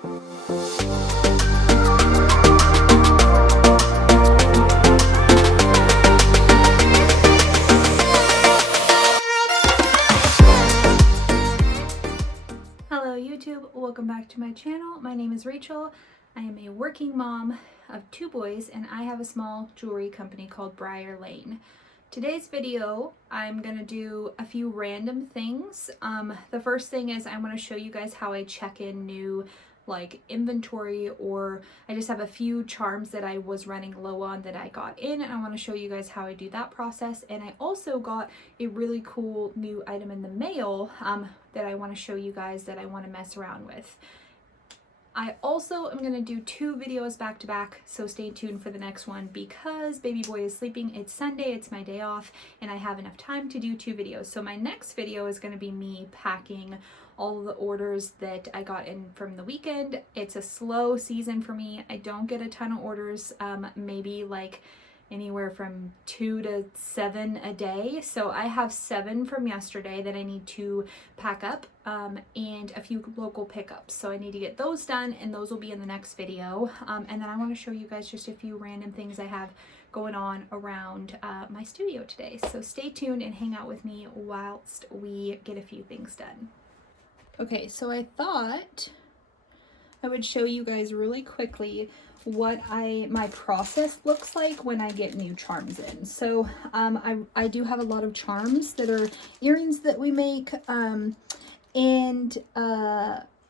Hello YouTube, welcome back to my channel. My name is Rachel. I am a working mom of 2 boys and I have a small jewelry company called Briar Layne. Today's video, I'm gonna do a few random things. The first thing is I want to show you guys how I check in new like inventory, or I just have a few charms that I was running low on that I got in, and I want to show you guys how I do that process. And I also got a really cool new item in the mail that I want to show you guys that I want to mess around with. I also am going to do 2 videos back to back, so stay tuned for the next one because baby boy is sleeping. It's Sunday, it's my day off, and I have enough time to do 2 videos. So my next video is going to be me packing all of the orders that I got in from the weekend. It's a slow season for me. I don't get a ton of orders, maybe like anywhere from 2 to 7 a day. So I have 7 from yesterday that I need to pack up, and a few local pickups. So I need to get those done, and those will be in the next video. And then I want to show you guys just a few random things I have going on around my studio today. So stay tuned and hang out with me whilst we get a few things done. Okay, so I thought I would show you guys really quickly what my process looks like when I get new charms in. So I do have a lot of charms that are earrings that we make,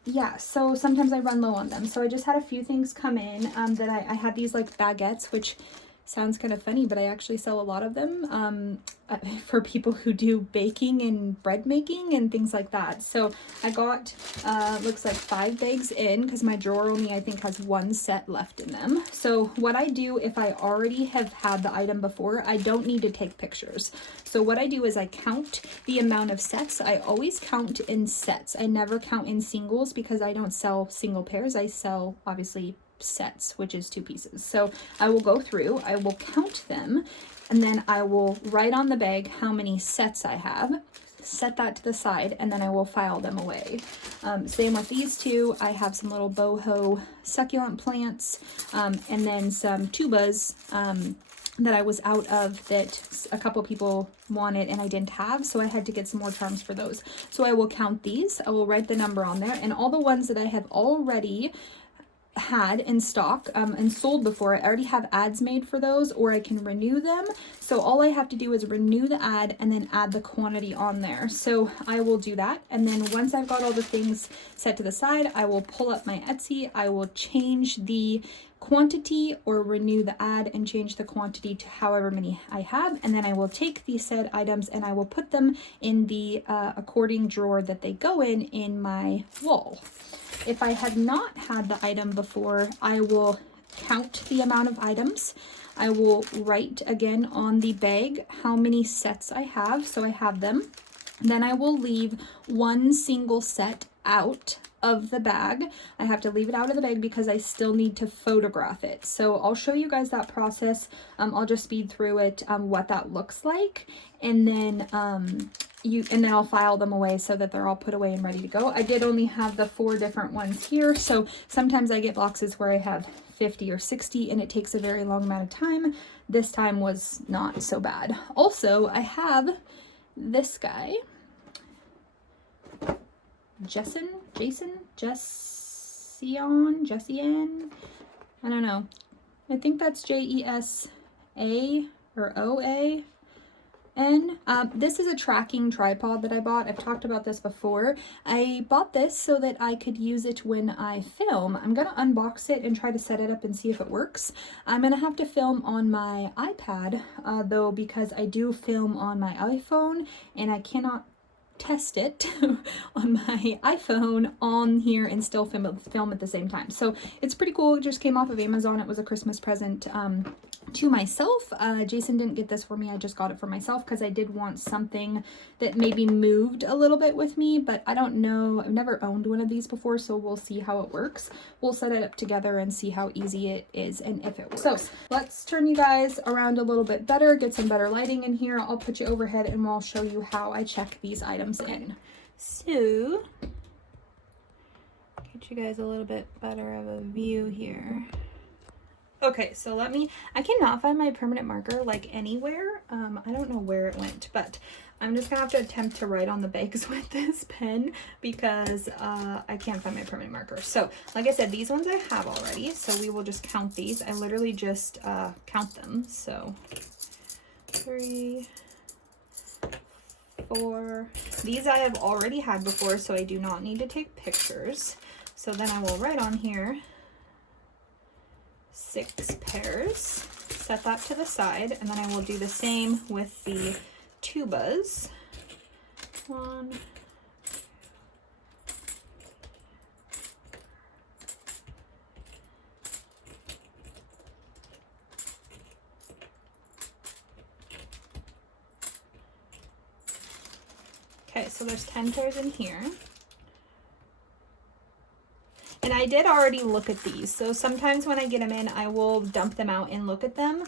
yeah, so sometimes I run low on them. So I just had a few things come in that I had these like baguettes, which sounds kind of funny, but I actually sell a lot of them for people who do baking and bread making and things like that. So I got, looks like 5 bags in because my drawer only I think has 1 set left in them. So what I do if I already have had the item before, I don't need to take pictures. So what I do is I count the amount of sets. I always count in sets. I never count in singles because I don't sell single pairs. I sell obviously sets, which is 2 pieces. So I will go through, I will count them, and then I will write on the bag how many sets I have, set that to the side, and then I will file them away. Same with these 2. I have some little boho succulent plants, and then some tubas that I was out of that a couple people wanted and I didn't have, so I had to get some more charms for those. So I will count these, I will write the number on there, and all the ones that I have already had in stock and sold before, I already have ads made for those, or I can renew them. So all I have to do is renew the ad and then add the quantity on there. So I will do that, and then once I've got all the things set to the side, I will pull up my Etsy, I will change the quantity or renew the ad and change the quantity to however many I have, and then I will take these said items and I will put them in the according drawer that they go in my wall. If I had not had the item before, I will count the amount of items. I will write again on the bag how many sets I have, so I have them. Then I will leave 1 single set out of the bag. I have to leave it out of the bag because I still need to photograph it. So I'll show you guys that process. I'll just speed through it, what that looks like, and then I'll file them away so that they're all put away and ready to go. I did only have the 4 different ones here, so sometimes I get boxes where I have 50 or 60 and it takes a very long amount of time. This time was not so bad. Also, I have this guy, Jession, I don't know. I think that's Jesa or OAN. This is a tracking tripod that I bought. I've talked about this before. I bought this so that I could use it when I film. I'm gonna unbox it and try to set it up and see if it works. I'm gonna have to film on my iPad though, because I do film on my iPhone and I cannot test it on my iPhone on here and still film at the same time. So it's pretty cool. It just came off of Amazon. It was a Christmas present to myself. Jason didn't get this for me. I just got it for myself because I did want something that maybe moved a little bit with me, but I don't know. I've never owned one of these before, so we'll see how it works. We'll set it up together and see how easy it is and if it works. So let's turn you guys around a little bit better, get some better lighting in here. I'll put you overhead and we'll show you how I check these items in. So, get get you guys a little bit better of a view here. Okay, so I cannot find my permanent marker like anywhere. I don't know where it went, but I'm just gonna have to attempt to write on the bags with this pen because I can't find my permanent marker. So like I said, these ones I have already, so we will just count these. I literally just count them. So 3, 4, these I have already had before, so I do not need to take pictures. So then I will write on here 6 pairs, set that to the side, and then I will do the same with the tubas. 1, okay, so there's 10 pairs in here. And I did already look at these, so sometimes when I get them in, I will dump them out and look at them.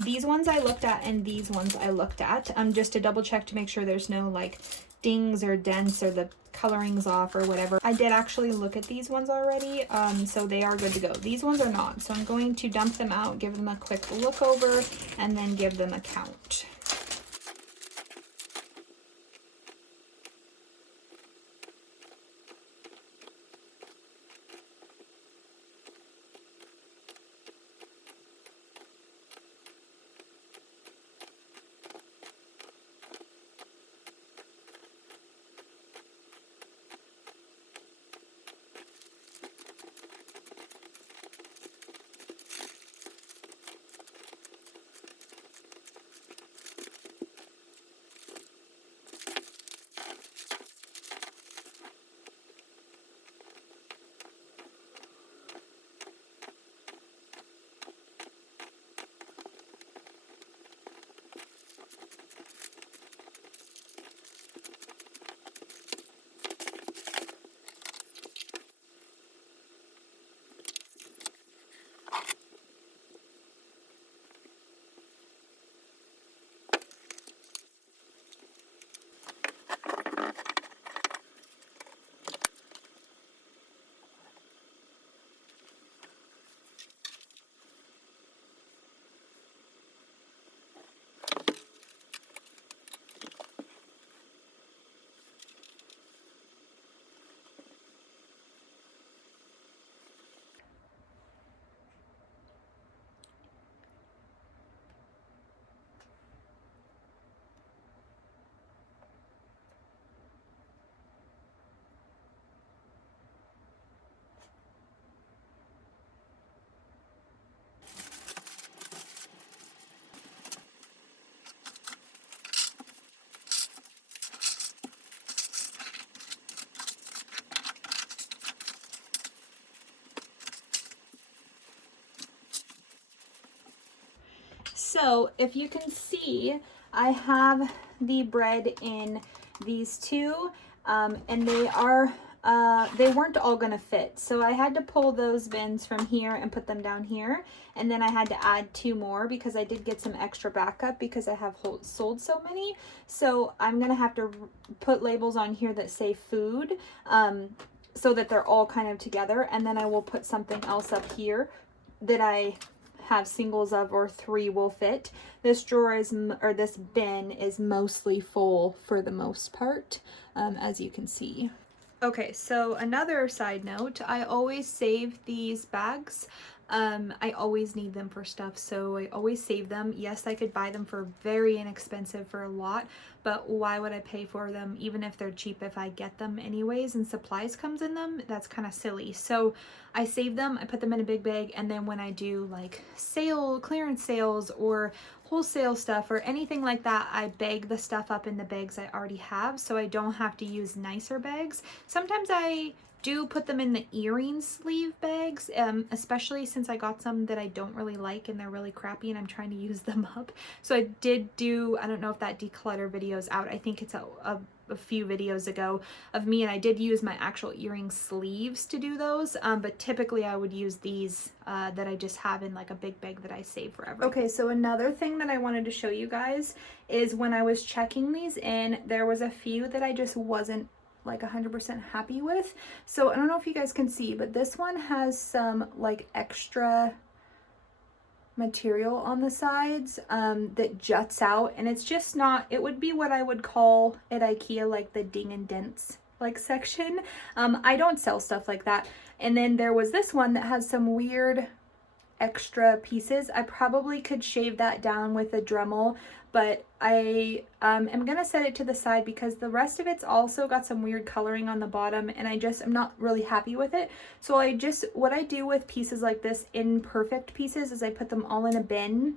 These ones I looked at and these ones I looked at, just to double check to make sure there's no like dings or dents or the coloring's off or whatever. I did actually look at these ones already, so they are good to go. These ones are not, so I'm going to dump them out, give them a quick look over, and then give them a count. So if you can see, I have the bread in these two, and they weren't all gonna fit. So I had to pull those bins from here and put them down here. And then I had to add 2 more because I did get some extra backup because I have sold so many. So I'm gonna have to put labels on here that say food, so that they're all kind of together. And then I will put something else up here that I have singles of, or 3 will fit. This drawer or this bin is mostly full for the most part, as you can see. Okay, so another side note, I always save these bags. I always need them for stuff, so I always save them. Yes, I could buy them for very inexpensive for a lot, but why would I pay for them even if they're cheap if I get them anyways and supplies comes in them? That's kind of silly. So I save them, I put them in a big bag, and then when I do like clearance sales or wholesale stuff or anything like that, I bag the stuff up in the bags I already have so I don't have to use nicer bags. Sometimes I do put them in the earring sleeve bags, especially since I got some that I don't really like and they're really crappy and I'm trying to use them up. So I did do, I don't know if that declutter video is out. I think it's a few videos ago of me, and I did use my actual earring sleeves to do those, but typically I would use these that I just have in like a big bag that I save forever. Okay, so another thing that I wanted to show you guys is when I was checking these in, there was a few that I just wasn't like 100% happy with. So I don't know if you guys can see, but this one has some like extra material on the sides that juts out, and it's just not, it would be what I would call at IKEA like the ding and dents like section. I don't sell stuff like that. And then there was this one that has some weird extra pieces. I probably could shave that down with a Dremel, but I am gonna set it to the side because the rest of it's also got some weird coloring on the bottom, and I'm not really happy with it. So what I do with pieces like this, imperfect pieces, is I put them all in a bin,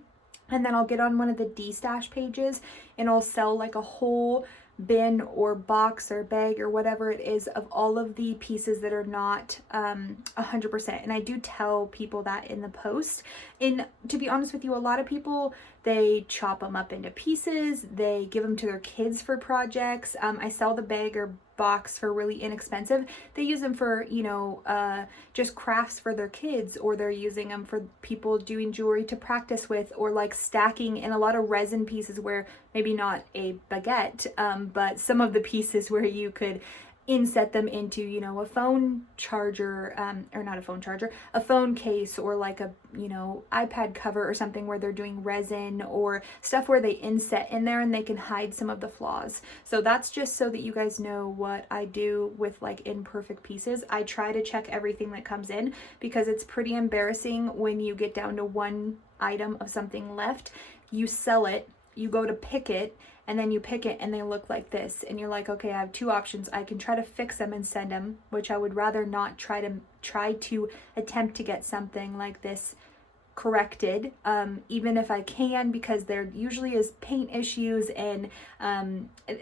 and then I'll get on one of the D-stash pages and I'll sell like a whole bin or box or bag or whatever it is of all of the pieces that are not 100%. And I do tell people that in the post. And to be honest with you, a lot of people, they chop them up into pieces, they give them to their kids for projects. I sell the bag or box for really inexpensive. They use them for, you know, just crafts for their kids, or they're using them for people doing jewelry to practice with, or like stacking in a lot of resin pieces where maybe not a baguette, but some of the pieces where you could inset them into, you know, a phone charger, or not a phone charger, a phone case, or like a, you know, iPad cover or something, where they're doing resin or stuff where they inset in there and they can hide some of the flaws. So that's just so that you guys know what I do with like imperfect pieces. I try to check everything that comes in, because it's pretty embarrassing when you get down to one item of something left, you sell it, you go to pick it, and then you pick it and they look like this, and you're like, okay, I have two options. I can try to fix them and send them, which I would rather not try to attempt to get something like this corrected, even if I can, because there usually is paint issues, and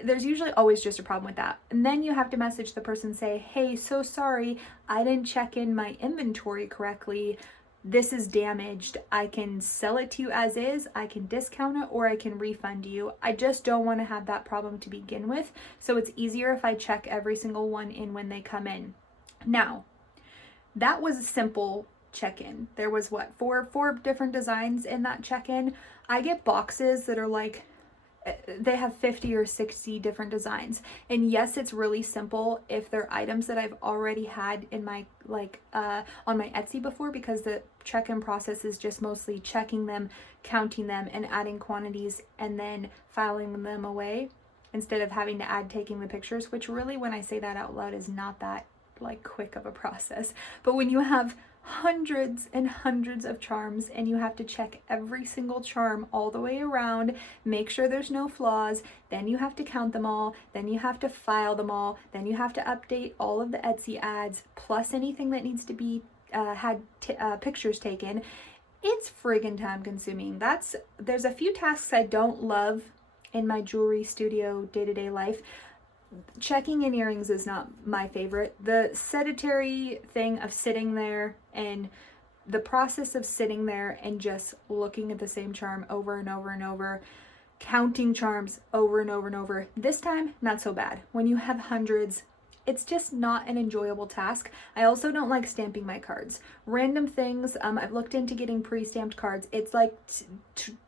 there's usually always just a problem with that. And then you have to message the person, say, hey, so sorry, I didn't check in my inventory correctly. This is damaged. I can sell it to you as is, I can discount it, or I can refund you. I just don't want to have that problem to begin with. So it's easier if I check every single one in when they come in. Now, that was a simple check-in. There was what, four different designs in that check-in. I get boxes that are like, they have 50 or 60 different designs. And yes, it's really simple if they're items that I've already had in my, like, on my Etsy before, because the check-in process is just mostly checking them, counting them, and adding quantities, and then filing them away, instead of having to add taking the pictures, which really, when I say that out loud, is not that like quick of a process. But when you have hundreds and hundreds of charms, and you have to check every single charm all the way around, make sure there's no flaws, then you have to count them all, then you have to file them all, then you have to update all of the Etsy ads, plus anything that needs to be pictures taken. It's friggin' time consuming. There's a few tasks I don't love in my jewelry studio day-to-day life. Checking in earrings is not my favorite. The sedentary thing of sitting there, and the process of sitting there and just looking at the same charm over and over and over, counting charms over and over and over, this time, not so bad. When you have hundreds, it's just not an enjoyable task. I also don't like stamping my cards. Random things, I've looked into getting pre-stamped cards. It's like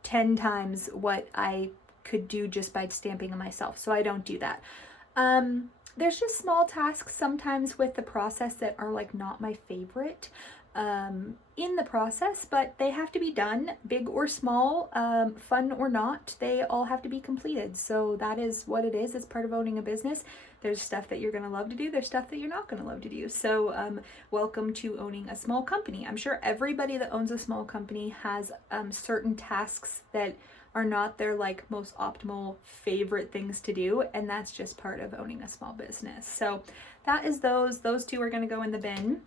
10 times what I could do just by stamping them myself, so I don't do that. There's just small tasks sometimes with the process that are like not my favorite in the process, but they have to be done, big or small, fun or not, they all have to be completed. So that is what it is. It's part of owning a business. There's stuff that you're going to love to do, there's stuff that you're not going to love to do. So welcome to owning a small company. I'm sure everybody that owns a small company has certain tasks that are not their like most optimal favorite things to do, and that's just part of owning a small business. So that is those two are going to go in the bin.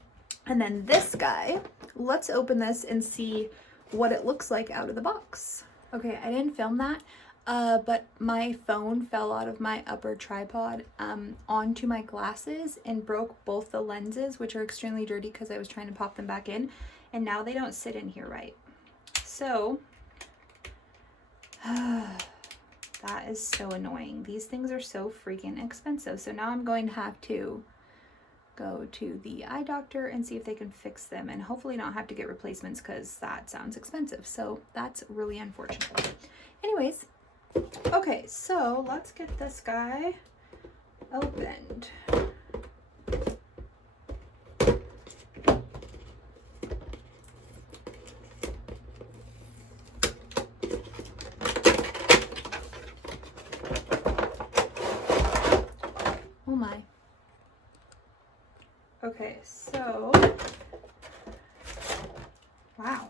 And then this guy, let's open this and see what it looks like out of the box. Okay, I didn't film that, but my phone fell out of my upper tripod onto my glasses and broke both the lenses, which are extremely dirty because I was trying to pop them back in, and now they don't sit in here right. So that is so annoying. These things are so freaking expensive. So now I'm going to have to go to the eye doctor and see if they can fix them, and hopefully not have to get replacements, because that sounds expensive. So that's really unfortunate. Anyways, okay, so let's get this guy opened. Oh my. Okay, so, wow.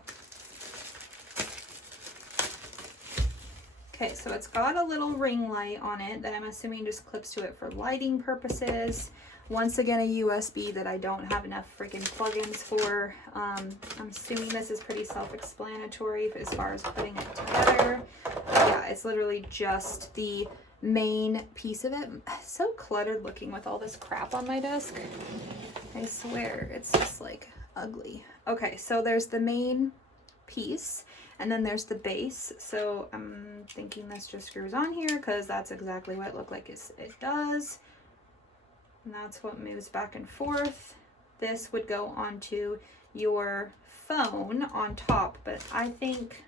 Okay, so it's got a little ring light on it that I'm assuming just clips to it for lighting purposes. Once again, a USB that I don't have enough freaking plugins for. I'm assuming this is pretty self-explanatory as far as putting it together. Yeah, it's literally just the main piece of it. So cluttered looking with all this crap on my desk. I swear, it's just like ugly. Okay, so there's the main piece. And then there's the base, so I'm thinking this just screws on here because that's exactly what it looked like it does. And that's what moves back and forth. This would go onto your phone on top, but I think,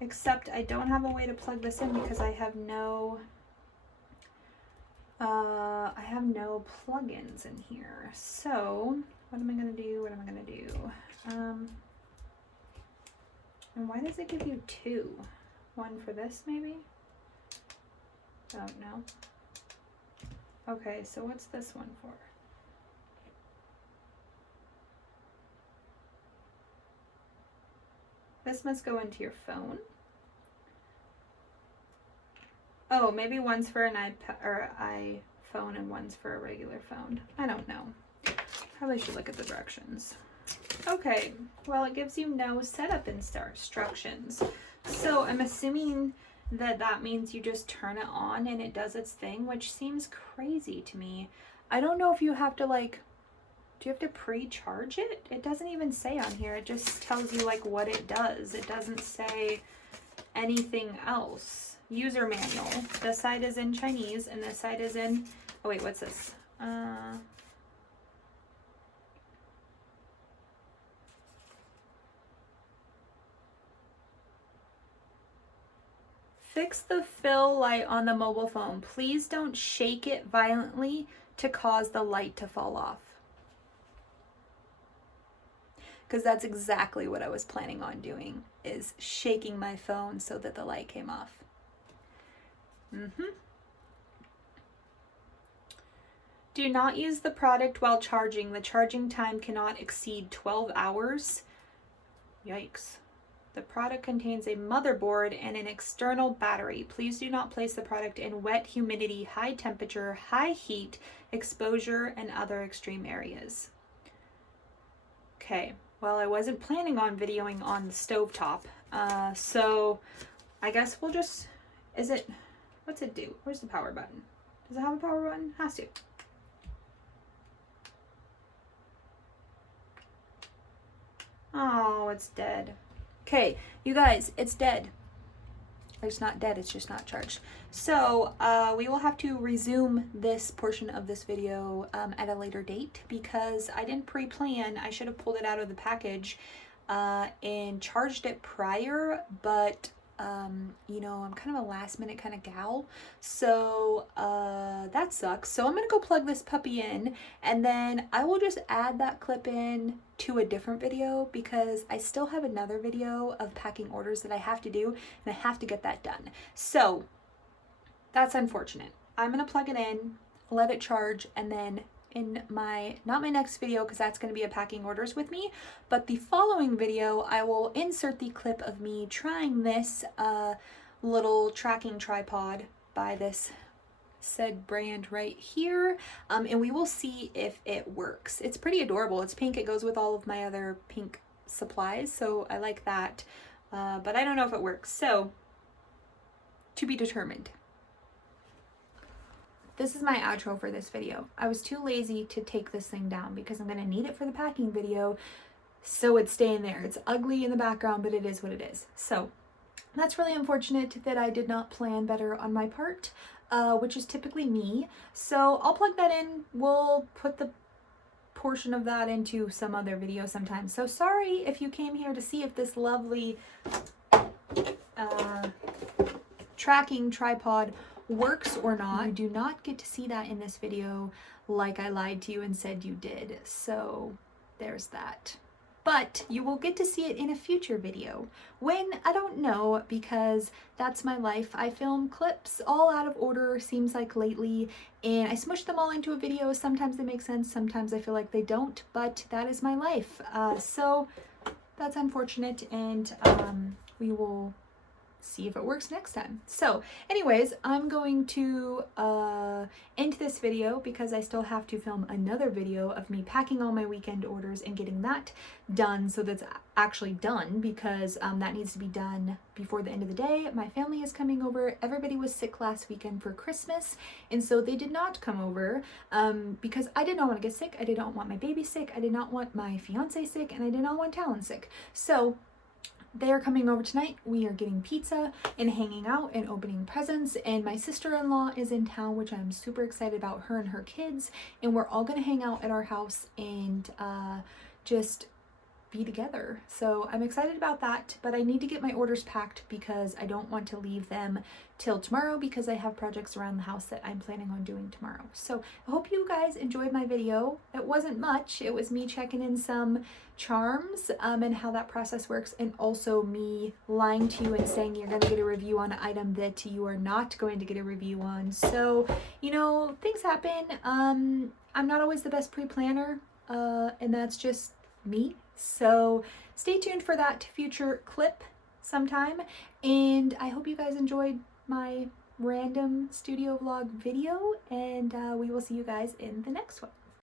except I don't have a way to plug this in because I have no plugins in here. So what am I gonna do? What am I gonna do? And why does it give you two? One for this, maybe? Oh, no. Okay, so what's this one for? This must go into your phone. Oh, maybe one's for an iPad or iPhone and one's for a regular phone. I don't know. Probably should look at the directions. Okay, well, it gives you no setup instructions. So I'm assuming that that means you just turn it on and it does its thing, which seems crazy to me. I don't know if you have to like, do you have to pre-charge it? It doesn't even say on here. It just tells you like what it does. It doesn't say anything else. User manual. This side is in Chinese and this side is in, oh wait, what's this? Fix the fill light on the mobile phone. Please don't shake it violently to cause the light to fall off. Because that's exactly what I was planning on doing, is shaking my phone so that the light came off. Do not use the product while charging. The charging time cannot exceed 12 hours. Yikes. The product contains a motherboard and an external battery. Please do not place the product in wet, humidity, high temperature, high heat, exposure, and other extreme areas. Okay, well, I wasn't planning on videoing on the stovetop, so I guess we'll just, what's it do? Where's the power button? Does it have a power button? Has to. Oh, it's dead. Okay, you guys, it's dead. It's not dead, it's just not charged. So we will have to resume this portion of this video at a later date because I didn't pre-plan. I should have pulled it out of the package and charged it prior, but you know, I'm kind of a last minute kind of gal, so that sucks. So I'm gonna go plug this puppy in and then I will just add that clip in to a different video because I still have another video of packing orders that I have to do and I have to get that done. So that's unfortunate. I'm gonna plug it in, let it charge, and then in not my next video because that's going to be a packing orders with me, but the following video I will insert the clip of me trying this little tracking tripod by this said brand right here, and we will see if it works. It's pretty adorable. It's pink. It goes with all of my other pink supplies, so I like that, but I don't know if it works, so to be determined. This is my outro for this video. I was too lazy to take this thing down because I'm going to need it for the packing video, so it's staying there. It's ugly in the background, but it is what it is. So that's really unfortunate that I did not plan better on my part, which is typically me. So I'll plug that in. We'll put the portion of that into some other video sometime. So sorry if you came here to see if this lovely tracking tripod works or not. You do not get to see that in this video like I lied to you and said you did. So there's that. But you will get to see it in a future video. When? I don't know, because that's my life. I film clips all out of order, seems like lately, and I smush them all into a video. Sometimes they make sense, sometimes I feel like they don't, but that is my life. So that's unfortunate, and we will see if it works next time. So anyways, I'm going to end this video because I still have to film another video of me packing all my weekend orders and getting that done, so that's actually done, because that needs to be done before the end of the day. My family is coming over. Everybody was sick last weekend for Christmas, and so they did not come over because I did not want to get sick. I did not want my baby sick. I did not want my fiance sick, and I did not want Talon sick. So they are coming over tonight. We are getting pizza and hanging out and opening presents, and my sister-in-law is in town, which I'm super excited about, her and her kids, and we're all gonna hang out at our house and just be together. So I'm excited about that, but I need to get my orders packed because I don't want to leave them till tomorrow, because I have projects around the house that I'm planning on doing tomorrow. So I hope you guys enjoyed my video. It wasn't much. It was me checking in some charms and how that process works, and also me lying to you and saying you're going to get a review on an item that you are not going to get a review on. So, you know, things happen. I'm not always the best pre-planner, and that's just me. So stay tuned for that future clip sometime, and I hope you guys enjoyed my random studio vlog video, and we will see you guys in the next one.